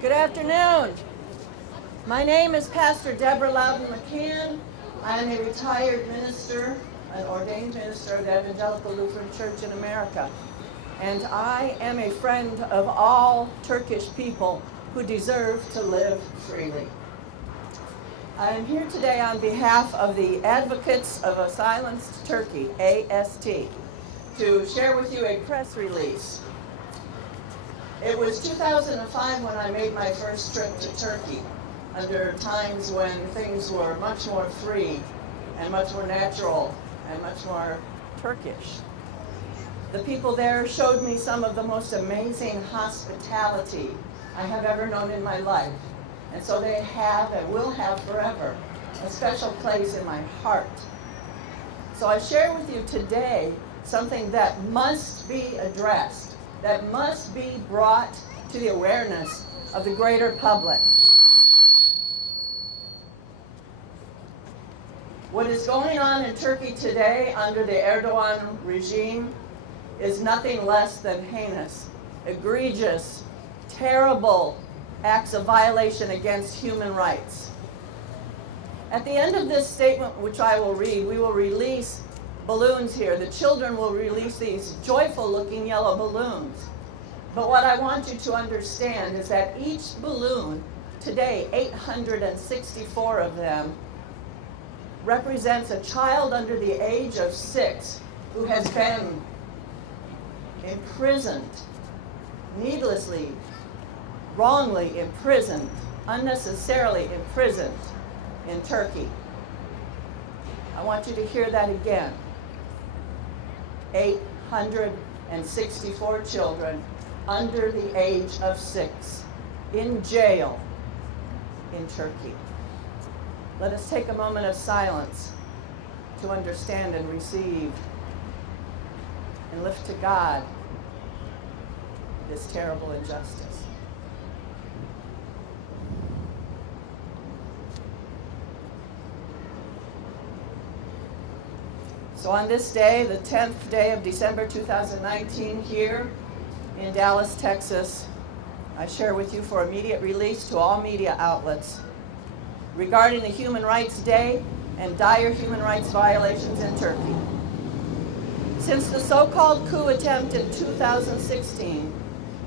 Good afternoon. My name is Pastor Deborah Loudon McCann. I am a retired minister, an ordained minister of the Evangelical Lutheran Church in America. And I am a friend of all Turkish people who deserve to live freely. I am here today on behalf of the Advocates of a Silenced Turkey, AST, to share with you a press release. It was 2005 when I made my first trip to Turkey, under times when things were much more free and much more natural and much more Turkish. The people there showed me some of the most amazing hospitality I have ever known in my life. And so they have and will have forever a special place in my heart. So I share with you today something that must be addressed, that must be brought to the awareness of the greater public. What is going on in Turkey today under the Erdogan regime is nothing less than heinous, egregious, terrible acts of violation against human rights. At the end of this statement, which I will read, we will release balloons here. The children will release these joyful-looking yellow balloons. But what I want you to understand is that each balloon, today 864 of them, represents a child under the age of 6 who has been imprisoned, needlessly, wrongly imprisoned, unnecessarily imprisoned in Turkey. I want you to hear that again. 864 children under the age of 6 in jail in Turkey. Let us take a moment of silence to understand and receive and lift to God this terrible injustice. So on this day, the 10th day of December 2019, here in Dallas, Texas, I share with you for immediate release to all media outlets regarding the Human Rights Day and dire human rights violations in Turkey. Since the so-called coup attempt in 2016,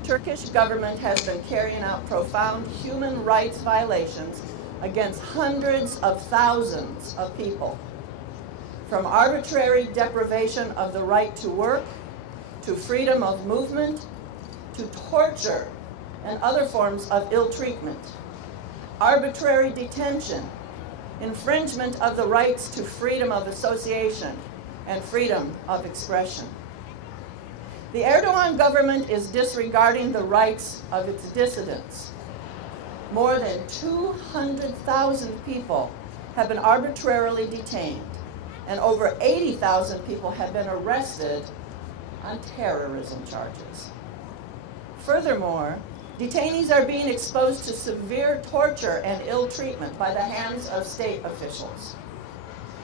Turkish government has been carrying out profound human rights violations against hundreds of thousands of people. From arbitrary deprivation of the right to work, to freedom of movement, to torture and other forms of ill treatment, arbitrary detention, infringement of the rights to freedom of association and freedom of expression. The Erdogan government is disregarding the rights of its dissidents. More than 200,000 people have been arbitrarily detained, and over 80,000 people have been arrested on terrorism charges. Furthermore, detainees are being exposed to severe torture and ill treatment by the hands of state officials.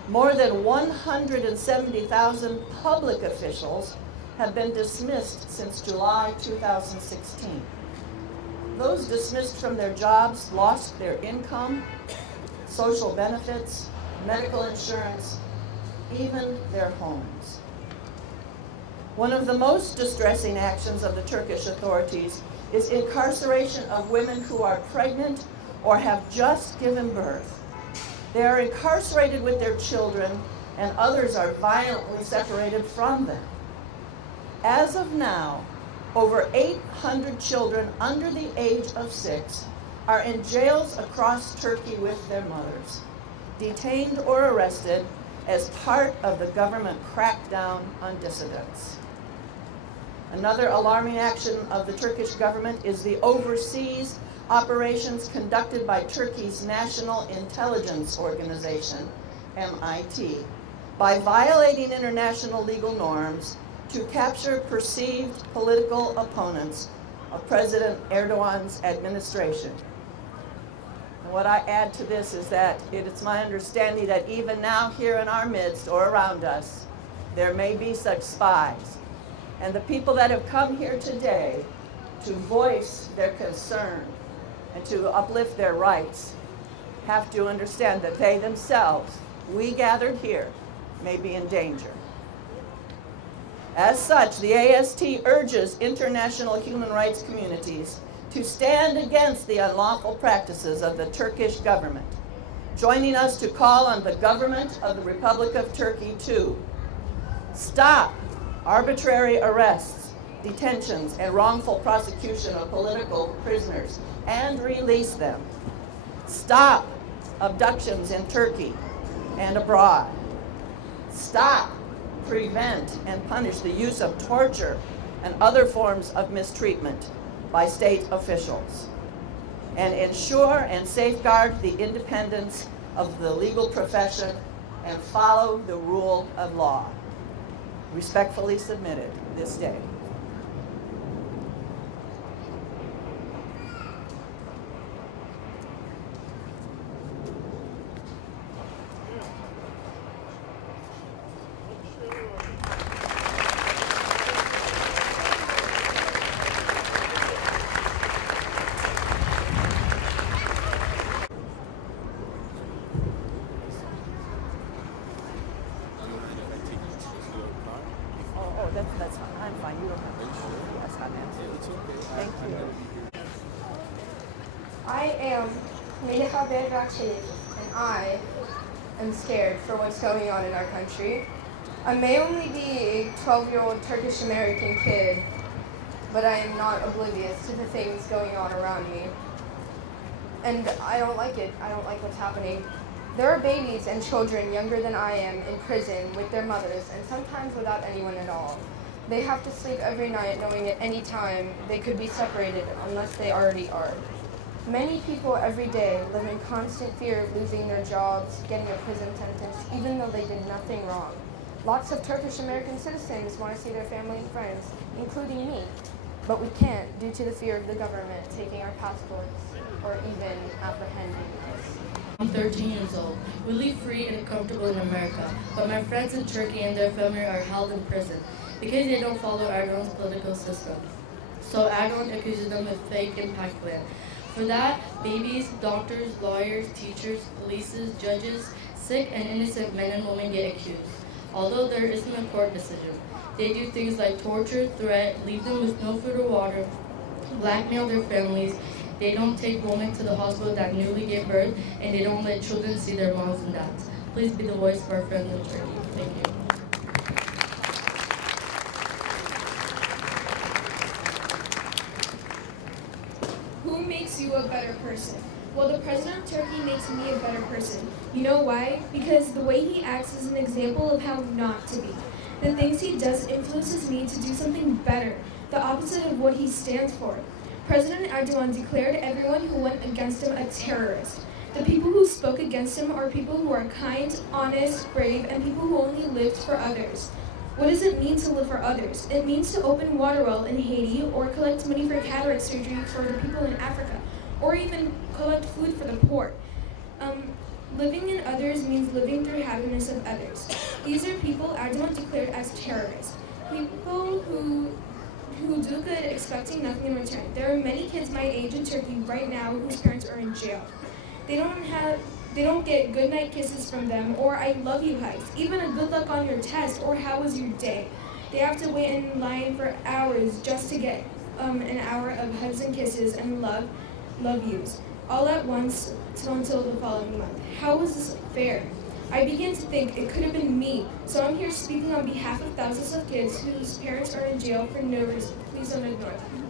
More than 170,000 public officials have been dismissed since July 2016. Those dismissed from their jobs lost their income, social benefits, medical insurance, even their homes. One of the most distressing actions of the Turkish authorities is incarceration of women who are pregnant or have just given birth. They are incarcerated with their children, and others are violently separated from them. As of now, over 800 children under the age of 6 are in jails across Turkey with their mothers, detained or arrested as part of the government crackdown on dissidents. Another alarming action of the Turkish government is the overseas operations conducted by Turkey's National Intelligence Organization, MIT, by violating international legal norms to capture perceived political opponents of President Erdogan's administration. And what I add to this is that it's my understanding that even now here in our midst or around us, there may be such spies. And the people that have come here today to voice their concern and to uplift their rights have to understand that they themselves, we gathered here, may be in danger. As such, the AST urges international human rights communities to stand against the unlawful practices of the Turkish government, joining us to call on the government of the Republic of Turkey to stop arbitrary arrests, detentions, and wrongful prosecution of political prisoners and release them. Stop abductions in Turkey and abroad. Stop, prevent, and punish the use of torture and other forms of mistreatment by state officials, and ensure and safeguard the independence of the legal profession and follow the rule of law. Respectfully submitted this day. That's fine. I'm fine. You don't have to. Yes, I'm answering. Thank you. I am Meha Bedrakshi, and I am scared for what's going on in our country. I may only be a 12-year-old Turkish American kid, but I am not oblivious to the things going on around me. And I don't like it. I don't like what's happening. There are babies and children younger than I am in prison with their mothers, and sometimes without anyone at all. They have to sleep every night knowing at any time they could be separated unless they already are. Many people every day live in constant fear of losing their jobs, getting a prison sentence, even though they did nothing wrong. Lots of Turkish American citizens want to see their family and friends, including me, but we can't due to the fear of the government taking our passports or even apprehending us. I'm 13 years old. We live free and comfortable in America, but my friends in Turkey and their family are held in prison because they don't follow Erdogan's political system. So Erdogan accuses them of fake impact plan. For that, babies, doctors, lawyers, teachers, police, judges, sick and innocent men and women get accused. Although there isn't a court decision, they do things like torture, threat, leave them with no food or water, blackmail their families. They don't take women to the hospital that newly gave birth, and they don't let children see their moms and dads. Please be the voice of our friends in Turkey. Thank you. Who makes you a better person? Well, the president of Turkey makes me a better person. You know why? Because the way he acts is an example of how not to be. The things he does influences me to do something better, the opposite of what he stands for. President Erdogan declared everyone who went against him a terrorist. The people who spoke against him are people who are kind, honest, brave, and people who only lived for others. What does it mean to live for others? It means to open water well in Haiti, or collect money for cataract surgery for the people in Africa, or even collect food for the poor. Living in others means living through happiness of others. These are people Erdogan declared as terrorists. People who do good expecting nothing in return. There are many kids my age in Turkey right now whose parents are in jail. They don't get goodnight kisses from them, or I love you hugs, even a good luck on your test, or how was your day. They have to wait in line for hours just to get an hour of hugs and kisses and love yous, all at once until the following month. How is this fair? I began to think it could have been me, so I'm here speaking on behalf of thousands of kids whose parents are in jail for no reason. Please don't ignore them.